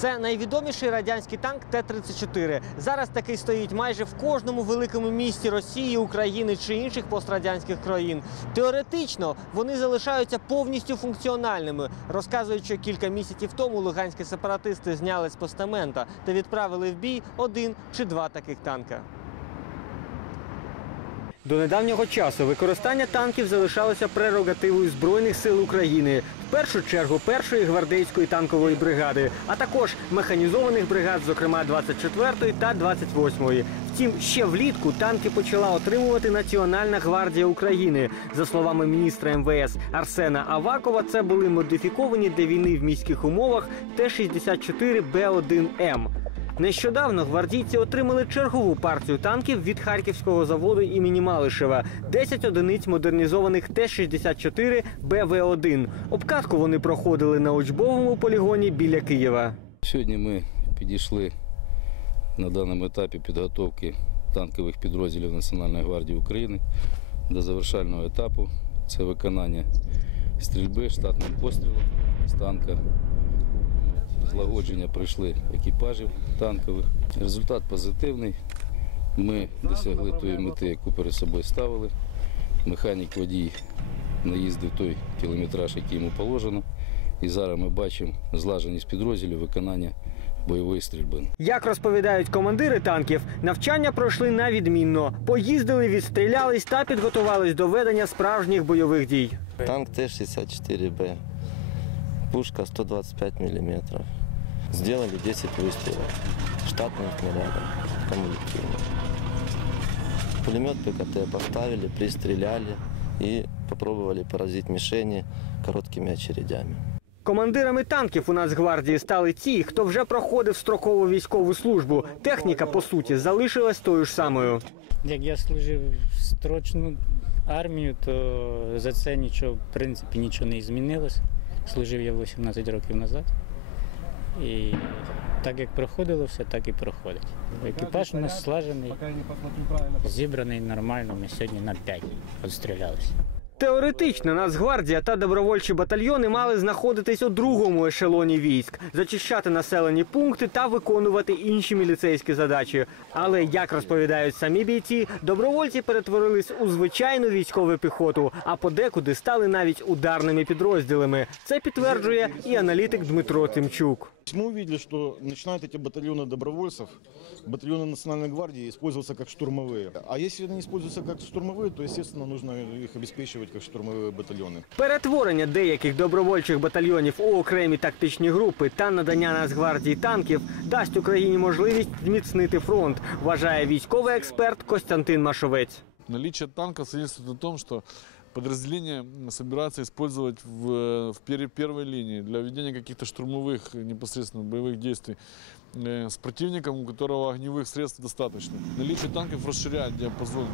Це найвідоміший радянський танк Т-34. Зараз такий стоїть майже в кожному великому місті Росії, України чи інших пострадянських країн. Теоретично вони залишаються повністю функціональними. Розказують, що кілька місяців тому луганські сепаратисти зняли з постамента та відправили в бій один чи два таких танка. До недавнього часу використання танків залишалося прерогативою Збройних сил України, в першу чергу першої гвардейської танкової бригади, а також механізованих бригад, зокрема 24-ї та 28-ї. Втім, ще влітку танки почала отримувати Національна гвардія України. За словами міністра МВС Арсена Авакова, це були модифіковані для війни в міських умовах Т-64Б1М. Нещодавно гвардійці отримали чергову партію танків від харківського заводу імені Малишева. 10 одиниць модернізованих Т-64 БВ-1. Обкатку вони проходили на учбовому полігоні біля Києва. Сьогодні ми підійшли на даному етапі підготовки танкових підрозділів Національної гвардії України до завершального етапу. Це виконання стрільби штатним пострілом з танка. Злагодження пройшли екіпажів танкових. Результат позитивний. Ми досягли тої мети, яку перед собою ставили. Механік водій наїздив той кілометраж, який йому положено. І зараз ми бачимо злаженість підрозділів виконання бойової стрільби. Як розповідають командири танків, навчання пройшли на відмінно. Поїздили, відстрілялись та підготувались до ведення справжніх бойових дій. Танк Т-64Б. Пушка 125 мм. Сделали 10 выстрелов. Штатным снарядом. Кумулятивно. Пулемет ПКТ поставили, пристреляли и попробовали поразить мишени короткими очередями. Командирами танків у Нацгвардії стали ті, хто вже проходив строкову військову службу. Техніка, по суті, залишилась тою ж самою. Як я служив строчну армію, то за це нічого, в принципі, нічого не змінилось. Служив я 18 років назад. І так як проходило все, так і проходить. Екіпаж у нас слажений, зібраний нормально. Ми сьогодні на 5 відстрілялися. Теоретично Нацгвардія та добровольчі батальйони мали знаходитись у другому ешелоні військ, зачищати населені пункти та виконувати інші міліцейські задачі. Але як розповідають самі бійці, добровольці перетворились у звичайну військову піхоту, а подекуди стали навіть ударними підрозділами. Це підтверджує і аналітик Дмитро Тимчук. Мы увидели, что начинают эти батальоны добровольцев, батальоны Национальной гвардии использоваться как штурмовые. А если они используются как штурмовые, то, естественно, нужно их обеспечивать как штурмовые батальоны. Перетворення деяких добровольчих батальйонів у окремі тактичні групи та надання Нацгвардії танків дасть Україні можливість зміцнити фронт, вважає військовий експерт Костянтин Машовець. Наличие танка свидетельствует о том, что подразделение собирается использовать в, э, в пере- первой линии для ведения каких-то штурмовых непосредственно боевых действий э, с противником, у которого огневых средств достаточно. Наличие танков расширяет диапазон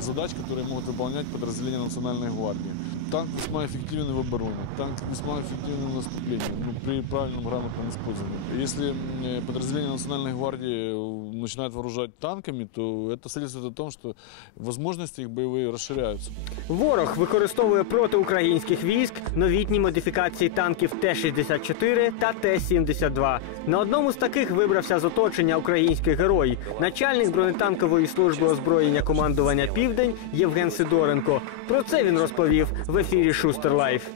задач, которые могут выполнять подразделения Национальной гвардии. Танк весьма эффективен в обороне, танк весьма эффективен в наступлении, ну, при правильном грамотном использовании. Если э, подразделение Национальной гвардии э, начинает вооружать танками, то это свидетельствует о том, что возможности их боевые расширяются. Ворог використовує проти українських військ новітні модифікації танків Т-64 та Т-72. На одному з таких вибрався з оточення український герой, начальник бронетанкової служби озброєння командування Південь Євген Сидоренко. Про це він розповів в ефірі Шустер Лайф.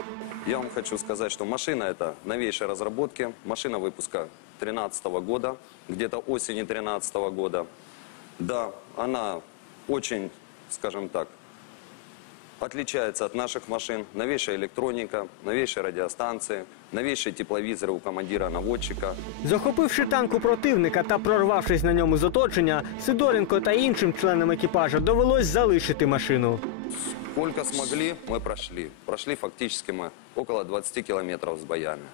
Я вам хочу сказать, что машина это новейшей разработки, машина выпуска 2013 года, где-то осени 2013 года. Да, она очень, скажем так, отличается от наших машин. Новейшая электроника, новейшие радиостанции, новейшие тепловизоры у командира-наводчика. Захопивши танк у противника та прорвавшись на ньому з оточення, Сидоренко та іншим членам екіпажа довелось залишити машину. Сколько смогли, мы прошли. Прошли фактически мы около 20 километров с боями.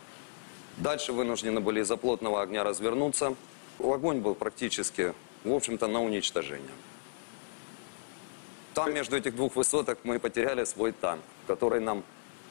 Дальше вынуждены были из-за плотного огня развернуться. Огонь был практически, в общем-то, на уничтожение. Там между этих двух высоток мы потеряли свой танк, который нам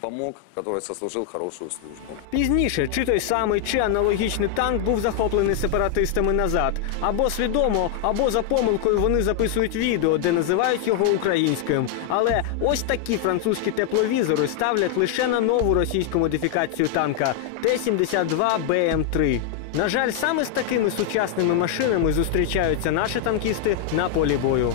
помог, который сослужил хорошую службу. Пізніше чи той самий, чи аналогічний танк був захоплений сепаратистами назад. Або свідомо, або за помилкою вони записують відео, де називають його українським. Але ось такі французькі тепловізори ставлять лише на нову російську модифікацію танка Т-72 БМ-3. На жаль, саме з такими сучасними машинами зустрічаються наші танкісти на полі бою.